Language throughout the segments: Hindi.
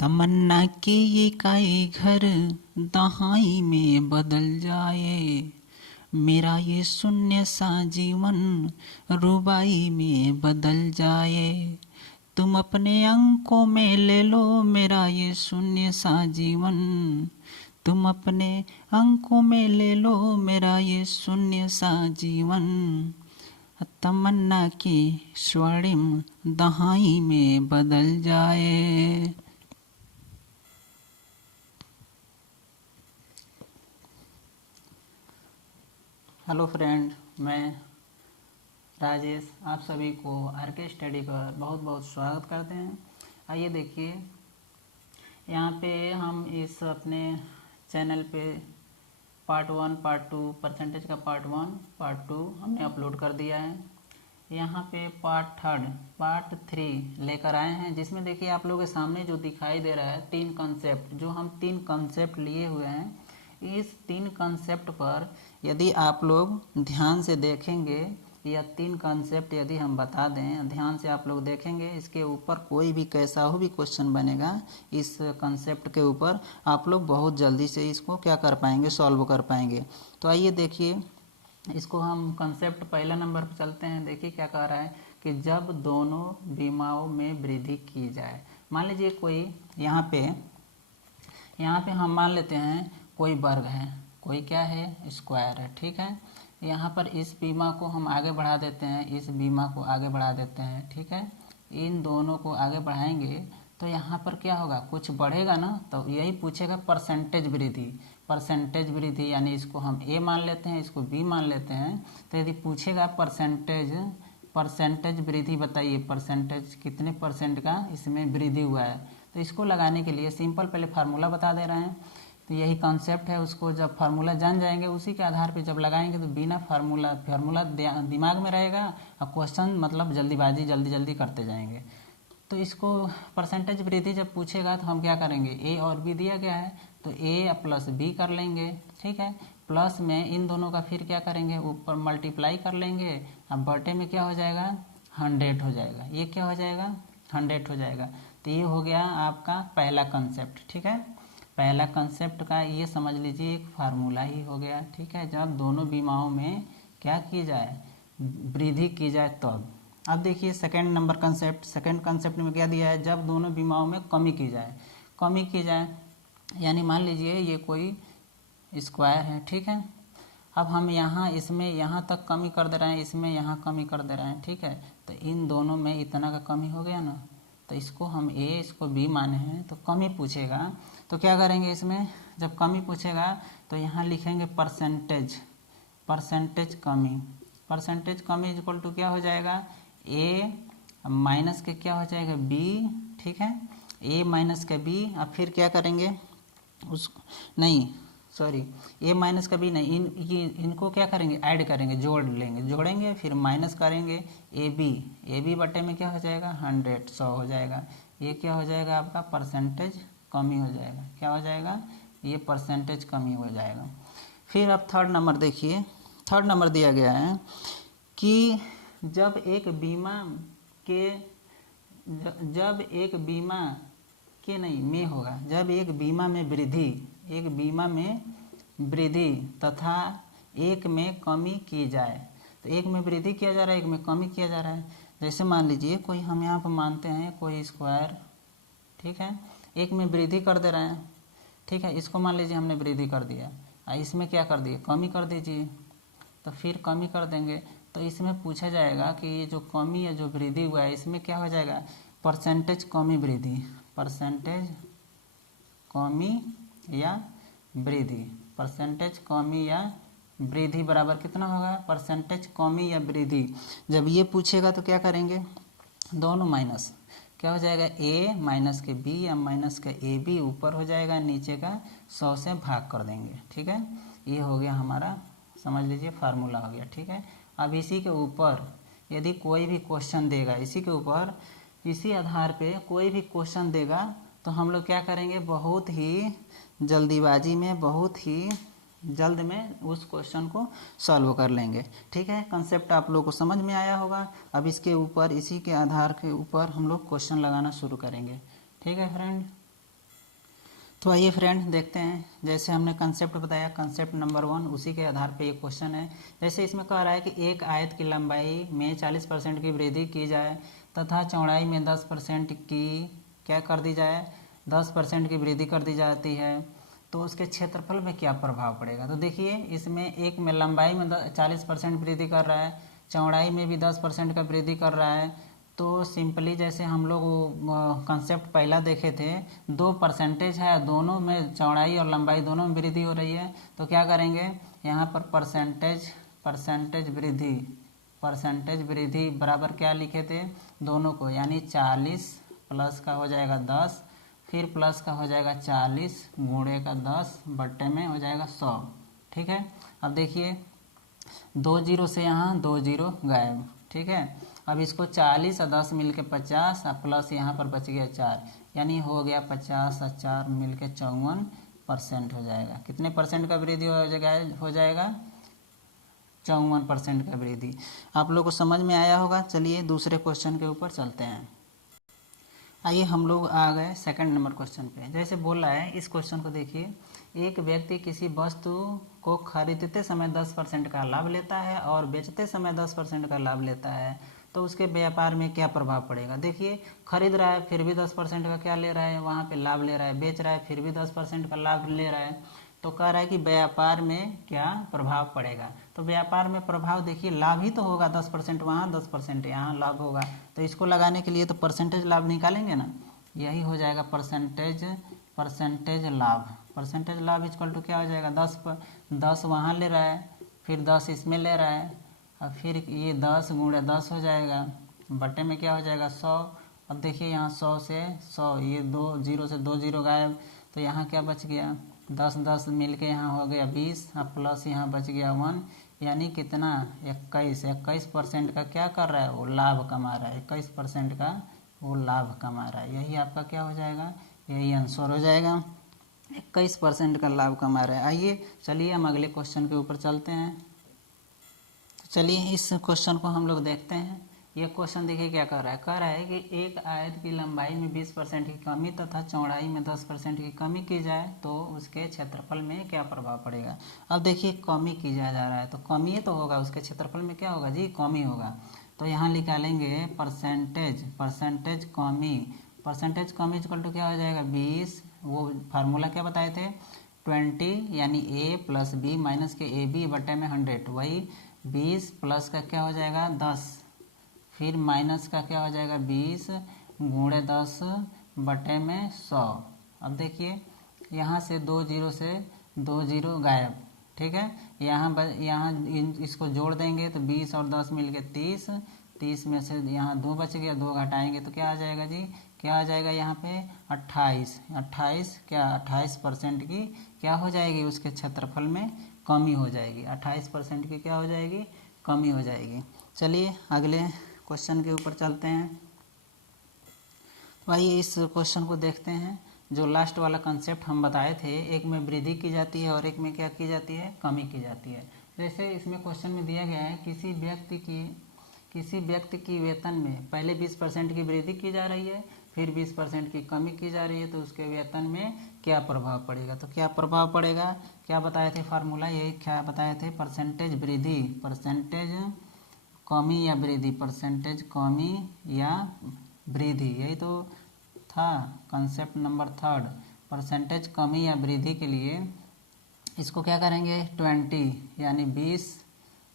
तमन्ना के ये काए घर दहाई में बदल जाए, मेरा ये शून्य सा जीवन रुबाई में बदल जाए। तुम अपने अंकों में ले लो मेरा ये शून्य सा जीवन, तुम अपने अंकों में ले लो मेरा ये शून्य सा जीवन। तमन्ना की स्वर्णिम दहाई में बदल जाए। हेलो फ्रेंड, मैं राजेश आप सभी को आर के स्टडी पर बहुत बहुत स्वागत करते हैं। आइए देखिए, यहाँ पे हम इस अपने चैनल पे पार्ट 1 पार्ट 2 परसेंटेज का पार्ट 1 पार्ट 2 हमने अपलोड कर दिया है। यहाँ पे पार्ट 3 लेकर आए हैं, जिसमें देखिए आप लोगों के सामने जो दिखाई दे रहा है 3 कंसेप्ट, जो हम 3 कंसेप्ट लिए हुए हैं। इस 3 कंसेप्ट पर यदि आप लोग ध्यान से देखेंगे, या 3 कंसेप्ट यदि हम बता दें, ध्यान से आप लोग देखेंगे, इसके ऊपर कोई भी कैसा हो भी क्वेश्चन बनेगा, इस कंसेप्ट के ऊपर आप लोग बहुत जल्दी से इसको क्या कर पाएंगे, सॉल्व कर पाएंगे। तो आइए देखिए, इसको हम कंसेप्ट पहला नंबर पर चलते हैं। देखिए क्या कह रहा है कि जब दोनों बीमाओं में वृद्धि की जाए। मान लीजिए कोई यहाँ पे हम मान लेते हैं कोई वर्ग है, कोई क्या है, स्क्वायर है, ठीक है। यहाँ पर इस बीमा को हम आगे बढ़ा देते हैं, इस बीमा को आगे बढ़ा देते हैं, ठीक है। इन दोनों को आगे बढ़ाएंगे तो यहाँ पर क्या होगा, कुछ बढ़ेगा ना, तो यही पूछेगा परसेंटेज वृद्धि। परसेंटेज वृद्धि यानी इसको हम ए मान लेते हैं, इसको बी मान लेते हैं। तो यदि पूछेगा परसेंटेज वृद्धि बताइए, परसेंटेज कितने परसेंट का इसमें वृद्धि हुआ है। तो इसको लगाने के लिए सिंपल पहले फार्मूला बता दे रहे हैं। तो यही कॉन्सेप्ट है, उसको जब फार्मूला जान जाएंगे उसी के आधार पे जब लगाएंगे तो बिना फार्मूला दिमाग में रहेगा और क्वेश्चन मतलब जल्दी करते जाएंगे। तो इसको परसेंटेज वृद्धि जब पूछेगा तो हम क्या करेंगे, ए और बी दिया गया है तो ए प्लस बी कर लेंगे, ठीक है। प्लस में इन दोनों का फिर क्या करेंगे, ऊपर मल्टीप्लाई कर लेंगे। अब बटे में क्या हो जाएगा, 100 हो जाएगा। ये क्या हो जाएगा, 100 हो जाएगा। तो ये हो गया आपका पहला कंसेप्ट, ठीक है। पहला कंसेप्ट का ये समझ लीजिए एक फार्मूला ही हो गया, ठीक है। जब दोनों बीमाओं में क्या की जाए, वृद्धि की जाए तब। अब देखिए second number concept, second concept में क्या दिया है, जब दोनों बीमाओं में कमी की जाए। यानी मान लीजिए ये कोई स्क्वायर है, ठीक है। अब हम यहाँ इसमें यहाँ तक कमी कर दे रहे हैं, इसमें यहाँ कमी कर दे रहे हैं, ठीक है। तो इन दोनों में इतना का कमी हो गया ना, तो इसको हम ए इसको बी माने हैं। तो कमी पूछेगा तो क्या करेंगे, इसमें जब कमी पूछेगा तो यहाँ लिखेंगे परसेंटेज कमी इज इक्वल टू क्या हो जाएगा, ए माइनस के क्या हो जाएगा, बी, ठीक है। ए माइनस का बी, अब फिर क्या करेंगे ए माइनस का बी नहीं, इनको क्या करेंगे, ऐड करेंगे, जोड़ेंगे फिर माइनस करेंगे ए बी बटे में क्या हो जाएगा, 100 हो जाएगा। ये क्या हो जाएगा आपका परसेंटेज कमी हो जाएगा। क्या हो जाएगा, ये परसेंटेज कमी हो जाएगा। फिर अब थर्ड नंबर देखिए, थर्ड नंबर दिया गया है कि जब एक बीमा में वृद्धि तथा एक में कमी की जाए। तो एक में वृद्धि किया जा रहा है, एक में कमी किया जा रहा है। जैसे मान लीजिए कोई हम यहाँ पर मानते हैं कोई स्क्वायर, ठीक है, एक में वृद्धि कर दे रहे हैं, ठीक है। इसको मान लीजिए हमने वृद्धि कर दिया, इसमें क्या कर दिए, कमी कर दीजिए। तो फिर कमी कर देंगे तो इसमें पूछा जाएगा कि ये जो कमी या जो वृद्धि हुआ है इसमें क्या हो जाएगा, परसेंटेज कमी वृद्धि, परसेंटेज कमी या वृद्धि, परसेंटेज कमी या वृद्धि बराबर कितना होगा, परसेंटेज कमी या वृद्धि। जब ये पूछेगा तो क्या करेंगे, दोनों माइनस, क्या हो जाएगा, ए माइनस के बी या माइनस का ए बी ऊपर हो जाएगा, नीचे का 100 से भाग कर देंगे, ठीक है। ये हो गया हमारा, समझ लीजिए फार्मूला हो गया, ठीक है। अब इसी के ऊपर यदि कोई भी क्वेश्चन देगा, इसी आधार पे कोई भी क्वेश्चन देगा तो हम लोग क्या करेंगे, बहुत ही जल्दीबाजी में, बहुत ही जल्द में उस क्वेश्चन को सॉल्व कर लेंगे, ठीक है। कंसेप्ट आप लोगों को समझ में आया होगा। अब इसके ऊपर, इसी के आधार के ऊपर हम लोग क्वेश्चन लगाना शुरू करेंगे, ठीक है फ्रेंड। तो आइए फ्रेंड देखते हैं, जैसे हमने कंसेप्ट बताया, कंसेप्ट नंबर 1, उसी के आधार पे ये क्वेश्चन है। जैसे इसमें कह रहा है कि एक आयत की लंबाई में 40% की वृद्धि की जाए तथा चौड़ाई में 10% की क्या कर दी जाए, 10% की वृद्धि कर दी जाती है, तो उसके क्षेत्रफल में क्या प्रभाव पड़ेगा। तो देखिए इसमें एक में लंबाई में 40% वृद्धि कर रहा है, चौड़ाई में भी 10% का वृद्धि कर रहा है। तो सिंपली जैसे हम लोग कंसेप्ट पहला देखे थे, 2 परसेंटेज है, दोनों में चौड़ाई और लंबाई दोनों में वृद्धि हो रही है, तो क्या करेंगे यहाँ पर परसेंटेज वृद्धि बराबर क्या लिखे थे दोनों को, यानी 40 प्लस का हो जाएगा 10, फिर प्लस का हो जाएगा 40 गुणे का 10 बट्टे में हो जाएगा 100। ठीक है, अब देखिए 2 जीरो से यहाँ 2 जीरो गायब। ठीक है, अब इसको 40 और 10 मिल के 50 और प्लस यहाँ पर बच गया 4, यानी हो गया 50 और 4 मिल के 54% हो जाएगा। कितने परसेंट का वृद्धि हो जाएगा 54% का वृद्धि। आप लोग को समझ में आया होगा। चलिए दूसरे क्वेश्चन के ऊपर चलते हैं। आइए हम लोग आ गए सेकंड नंबर क्वेश्चन पे। जैसे बोल रहा है, इस क्वेश्चन को देखिए, एक व्यक्ति किसी वस्तु को खरीदते समय 10% का लाभ लेता है और बेचते समय 10% का लाभ लेता है, तो उसके व्यापार में क्या प्रभाव पड़ेगा। देखिए खरीद रहा है फिर भी 10% का क्या ले रहा है, वहाँ पे लाभ ले रहा है, बेच रहा है फिर भी 10% का लाभ ले रहा है, तो कह रहा है कि व्यापार में क्या प्रभाव पड़ेगा। तो व्यापार में प्रभाव देखिए, लाभ ही तो होगा, 10% वहाँ 10% यहाँ लाभ होगा, तो इसको लगाने के लिए तो परसेंटेज लाभ निकालेंगे ना, यही हो जाएगा परसेंटेज लाभ। परसेंटेज लाभ इक्वल टू क्या हो जाएगा, 10 वहाँ ले रहा है, फिर 10 इसमें ले रहा है, और फिर ये 10 गुणे 10 हो जाएगा, बटे में क्या हो जाएगा 100। अब देखिए यहाँ 100 से 100, ये 2 जीरो से 2 जीरो गायब, तो यहाँ क्या बच गया 10 मिल के यहाँ हो गया 20 और प्लस यहाँ बच गया 1, यानी कितना 21% का क्या कर रहा है वो लाभ कमा रहा है, 21% का वो लाभ कमा रहा है। यही आपका क्या हो जाएगा, यही आंसर हो जाएगा, 21% का लाभ कमा रहा है। आइए चलिए हम अगले क्वेश्चन के ऊपर चलते हैं। चलिए इस क्वेश्चन को हम लोग देखते हैं। ये क्वेश्चन देखिए क्या कर रहा है, कह रहा है कि एक आयत की लंबाई में 20% की कमी तथा चौड़ाई में 10% की कमी की जाए तो उसके क्षेत्रफल में क्या प्रभाव पड़ेगा। अब देखिए कमी की जा रहा है, तो कमी तो होगा, उसके क्षेत्रफल में क्या होगा जी, कमी होगा। तो यहाँ निकालेंगे परसेंटेज कमी इक्वल टू क्या हो जाएगा 20, वो फार्मूला क्या बताए थे 20, यानी a प्लस बी माइनस के ए बी बटे में 100, वही 20 प्लस का क्या हो जाएगा 10, फिर माइनस का क्या हो जाएगा 20 गुणे 10 बटे में 100। अब देखिए यहाँ से 2 जीरो गायब। ठीक है, यहाँ इसको जोड़ देंगे तो 20 और 10 मिल के 30 में से यहाँ 2 बच गया, 2 घटाएंगे तो क्या आ जाएगा जी, क्या आ जाएगा यहाँ पे 28% की क्या हो जाएगी, उसके क्षेत्रफल में कमी हो जाएगी, 28% की क्या हो जाएगी, कमी हो जाएगी। चलिए अगले क्वेश्चन के ऊपर चलते हैं। तो आइए इस क्वेश्चन को देखते हैं। जो लास्ट वाला कंसेप्ट हम बताए थे, एक में वृद्धि की जाती है और एक में क्या की जाती है, कमी की जाती है। जैसे इसमें क्वेश्चन में दिया गया है, किसी व्यक्ति की वेतन में पहले 20% की वृद्धि की जा रही है, फिर 20% की कमी की जा रही है, तो उसके वेतन में क्या प्रभाव पड़ेगा। तो क्या प्रभाव पड़ेगा, क्या बताए थे फार्मूला, यही क्या बताए थे, परसेंटेज कमी या वृद्धि, यही तो था कंसेप्ट नंबर 3। परसेंटेज कमी या वृद्धि के लिए इसको क्या करेंगे 20, यानी 20,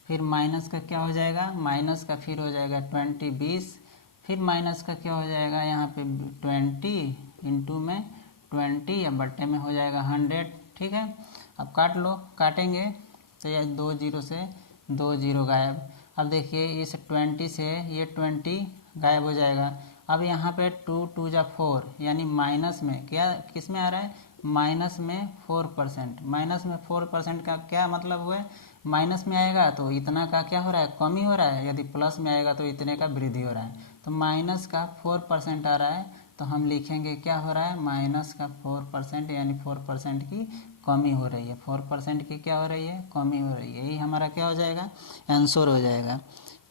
फिर माइनस का क्या हो जाएगा, माइनस का फिर हो जाएगा 20 20, फिर माइनस का क्या हो जाएगा यहाँ पे 20 इंटू में 20 या बट्टे में हो जाएगा 100। ठीक है, अब काट लो, काटेंगे तो यह 2 जीरो से 2 जीरो गायब। अब देखिए इस 20 से ये 20 गायब हो जाएगा। अब यहाँ पे 2 2 जा 4, यानी माइनस में क्या, किस में आ रहा है, माइनस में 4%। माइनस में 4% का क्या मतलब हुआ है, माइनस में आएगा तो इतना का क्या हो रहा है, कमी हो रहा है, यदि प्लस में आएगा तो इतने का वृद्धि हो रहा है। तो माइनस का 4% आ रहा है, तो हम लिखेंगे क्या हो रहा है, माइनस का 4%, यानी 4% की कमी हो रही है, 4% की क्या हो रही है, कमी हो रही है। यही हमारा क्या हो जाएगा, आंसर हो जाएगा।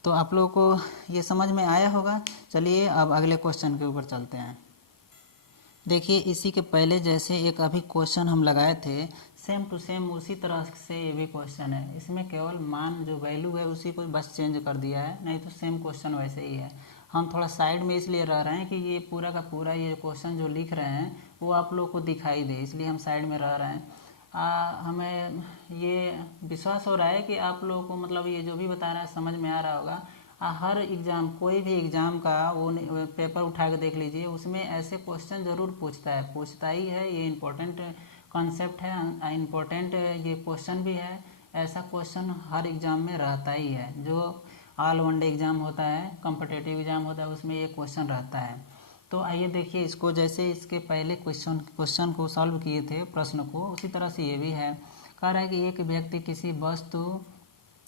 तो आप लोगों को ये समझ में आया होगा। चलिए अब अगले क्वेश्चन के ऊपर चलते हैं। देखिए इसी के पहले जैसे एक अभी क्वेश्चन हम लगाए थे, सेम टू सेम उसी तरह से ये भी क्वेश्चन है। इसमें केवल मान जो वैल्यू है उसी को बस चेंज कर दिया है, नहीं तो सेम क्वेश्चन वैसे ही है। हम थोड़ा साइड में इसलिए रह रहे हैं कि ये पूरा का पूरा ये क्वेश्चन जो लिख रहे हैं वो आप लोग को दिखाई दे, इसलिए हम साइड में रह रहे हैं। हमें ये विश्वास हो रहा है कि आप लोगों को मतलब ये जो भी बता रहा है समझ में आ रहा होगा। हर एग्ज़ाम, कोई भी एग्ज़ाम का वो पेपर उठा के देख लीजिए, उसमें ऐसे क्वेश्चन ज़रूर पूछता ही है। ये इम्पोर्टेंट कॉन्सेप्ट है, इम्पोर्टेंट ये क्वेश्चन भी है। ऐसा क्वेश्चन हर एग्ज़ाम में रहता ही है। जो ऑल वन डे एग्ज़ाम होता है, कॉम्पिटिटिव एग्ज़ाम होता है, उसमें ये क्वेश्चन रहता है। तो आइए देखिए इसको, जैसे इसके पहले क्वेश्चन को सॉल्व किए थे, प्रश्न को, उसी तरह से ये भी है। कह रहा है कि एक व्यक्ति किसी वस्तु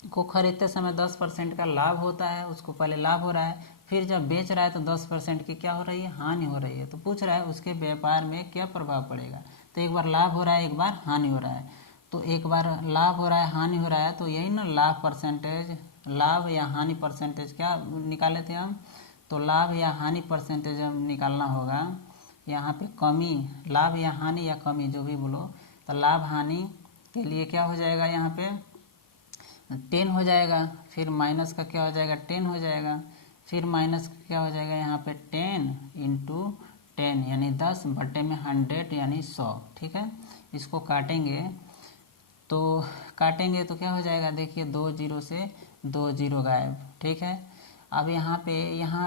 को खरीदते समय 10% का लाभ होता है, उसको पहले लाभ हो रहा है, फिर जब बेच रहा है तो 10% की क्या हो रही है, हानि हो रही है। तो पूछ रहा है उसके व्यापार में क्या प्रभाव पड़ेगा। तो एक बार लाभ हो रहा है, एक बार हानि हो रहा है। तो एक बार लाभ हो रहा है, हानि हो रहा है, तो यही ना लाभ परसेंटेज, लाभ या हानि परसेंटेज क्या निकाले थे हम। तो लाभ या हानि परसेंटेज हम निकालना होगा। यहाँ पे कमी, लाभ या हानि या कमी जो भी बोलो, तो लाभ हानि के लिए क्या हो जाएगा, यहाँ पे 10 हो जाएगा, फिर माइनस का क्या हो जाएगा, 10 हो जाएगा, फिर माइनस का क्या हो जाएगा, यहाँ पे 10 इंटू 10 यानी 10 बटे में 100 यानी 100। ठीक है, इसको काटेंगे तो क्या हो जाएगा, देखिए 2 जीरो से 2 जीरो गायब। ठीक है, अब यहाँ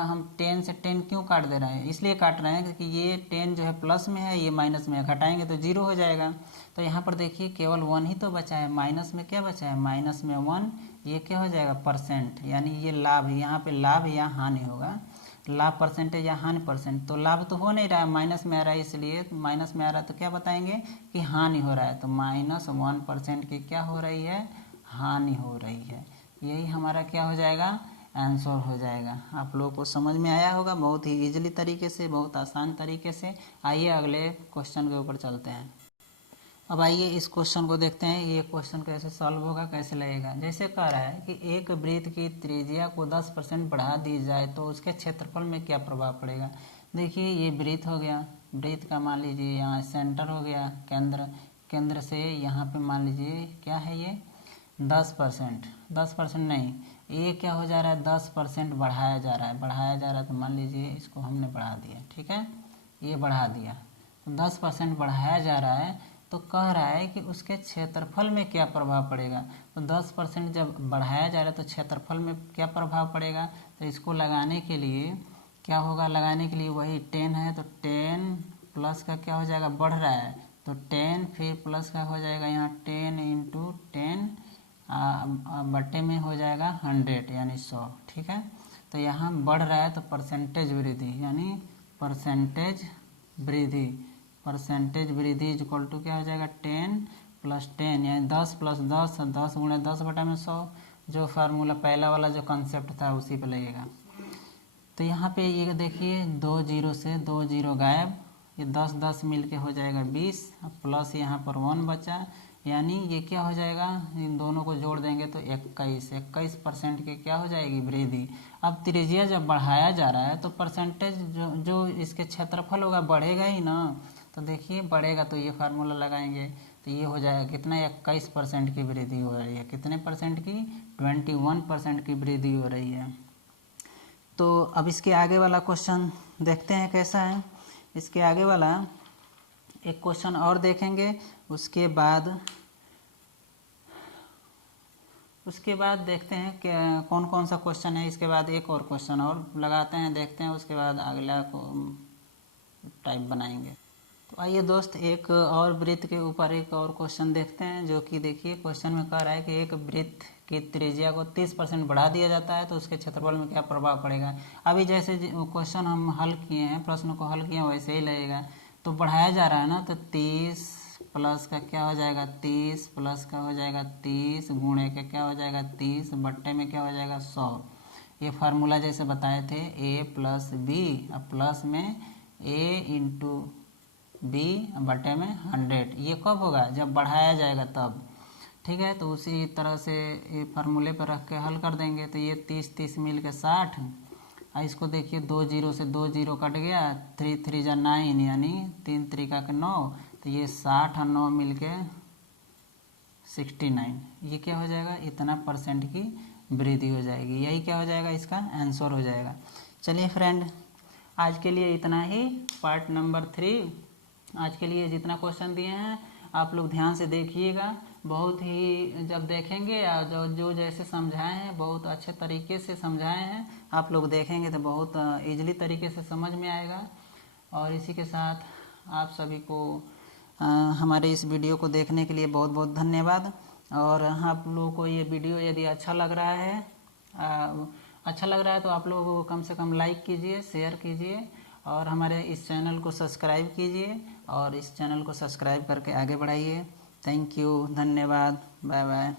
हम 10 से 10 क्यों काट दे रहे हैं, इसलिए काट रहे हैं क्योंकि ये 10 जो है प्लस में है, ये माइनस में है, घटाएंगे तो 0 हो जाएगा। तो यहाँ पर देखिए केवल 1 ही तो बचा है, माइनस में क्या बचा है, माइनस में 1, ये क्या हो जाएगा परसेंट, यानी ये लाभ, यहाँ पे लाभ या हानि होगा, लाभ परसेंटेज या हानि परसेंट। तो लाभ तो हो नहीं रहा है, माइनस में आ रहा है, इसलिए माइनस में आ रहा है तो क्या बताएंगे कि हानि हो रहा है। तो -1% की क्या हो रही है, हानि हो रही है। यही हमारा क्या हो जाएगा, आंसर हो जाएगा। आप लोगों को समझ में आया होगा बहुत ही इजीली तरीके से, बहुत आसान तरीके से। आइए अगले क्वेश्चन के ऊपर चलते हैं। अब आइए इस क्वेश्चन को देखते हैं, ये क्वेश्चन कैसे सॉल्व होगा, कैसे लगेगा। जैसे कह रहा है कि एक वृत्त की त्रिज्या को 10% बढ़ा दी जाए तो उसके क्षेत्रफल में क्या प्रभाव पड़ेगा। देखिए ये वृत्त हो गया, वृत्त का मान लीजिए यहाँ सेंटर हो गया, केंद्र से यहाँ पे मान लीजिए क्या है ये 10% नहीं, ये क्या हो जा रहा है 10% बढ़ाया जा रहा है, तो मान लीजिए इसको हमने बढ़ा दिया। ठीक है, ये बढ़ा दिया तो 10% बढ़ाया जा रहा है। तो कह रहा है कि उसके क्षेत्रफल में क्या प्रभाव पड़ेगा। तो 10% जब बढ़ाया जा रहा है तो क्षेत्रफल में क्या प्रभाव पड़ेगा। तो इसको लगाने के लिए क्या होगा, लगाने के लिए वही 10 है तो 10 प्लस का क्या हो जाएगा, बढ़ रहा है तो 10, फिर प्लस का हो जाएगा यहाँ 10 इंटू 10 बटे में हो जाएगा 100 यानी 100। ठीक है, तो यहाँ बढ़ रहा है तो परसेंटेज वृद्धि, यानी परसेंटेज वृद्धि इज इक्वल टू क्या हो जाएगा 10 + 10 यानी 10 + 10, 10 × 10 बटा में 100। जो फार्मूला पहला वाला जो कंसेप्ट था उसी पे लगेगा। तो यहाँ पे ये देखिए 2 जीरो से 2 जीरो गायब, ये 10 10 मिल के हो जाएगा 20, प्लस यहाँ पर 1 बचा, यानी ये क्या हो जाएगा, इन दोनों को जोड़ देंगे तो 21% की क्या हो जाएगी, वृद्धि। अब त्रिज्या जब बढ़ाया जा रहा है तो परसेंटेज जो इसके क्षेत्रफल होगा बढ़ेगा ही ना। तो देखिए बढ़ेगा तो ये फार्मूला लगाएंगे तो ये हो जाएगा कितना, 21% की वृद्धि हो रही है। कितने परसेंट की, 21% की वृद्धि हो रही है। तो अब इसके आगे वाला क्वेश्चन देखते हैं कैसा है। इसके आगे वाला एक क्वेश्चन और देखेंगे, उसके बाद देखते हैं कि कौन कौन सा क्वेश्चन है। इसके बाद एक और क्वेश्चन और लगाते हैं, देखते हैं, उसके बाद अगला को टाइप बनाएंगे। तो आइए दोस्त एक और वृत्त के ऊपर एक और क्वेश्चन देखते हैं, जो कि देखिए क्वेश्चन में कह रहा है कि एक वृत्त की त्रिज्या को 30% बढ़ा दिया जाता है तो उसके क्षेत्रफल में क्या प्रभाव पड़ेगा। अभी जैसे क्वेश्चन हम हल किए हैं, प्रश्न को हल किए हैं, वैसे ही लगेगा। तो बढ़ाया जा रहा है ना, तो 30 प्लस का क्या हो जाएगा 30, प्लस का हो जाएगा 30, गुणे का क्या हो जाएगा 30, बट्टे में क्या हो जाएगा 100। ये फार्मूला जैसे बताए थे a + b, अब प्लस में a इंटू b बटे में 100। ये कब होगा, जब बढ़ाया जाएगा तब। ठीक है, तो उसी तरह से ये फार्मूले पर रख के हल कर देंगे। तो ये 30 30 मिल के 60, इसको देखिए 2 जीरो से 2 जीरो कट गया, 3 3 जा 9 यानी 3 3 का 9, तो ये 60 और 9 मिल के 69। ये क्या हो जाएगा, इतना परसेंट की वृद्धि हो जाएगी। यही क्या हो जाएगा, इसका आंसर हो जाएगा। चलिए फ्रेंड, आज के लिए इतना ही। पार्ट नंबर 3 आज के लिए जितना क्वेश्चन दिए हैं आप लोग ध्यान से देखिएगा। बहुत ही जब देखेंगे जो जैसे समझाए हैं बहुत अच्छे तरीके से समझाए हैं, आप लोग देखेंगे तो बहुत ईजिली तरीके से समझ में आएगा। और इसी के साथ आप सभी को हमारे इस वीडियो को देखने के लिए बहुत बहुत धन्यवाद। और आप लोगों को ये वीडियो यदि अच्छा लग रहा है तो आप लोगों को कम से कम लाइक कीजिए, शेयर कीजिए और हमारे इस चैनल को सब्सक्राइब कीजिए और इस चैनल को सब्सक्राइब करके आगे बढ़ाइए। थैंक यू, धन्यवाद, बाय बाय।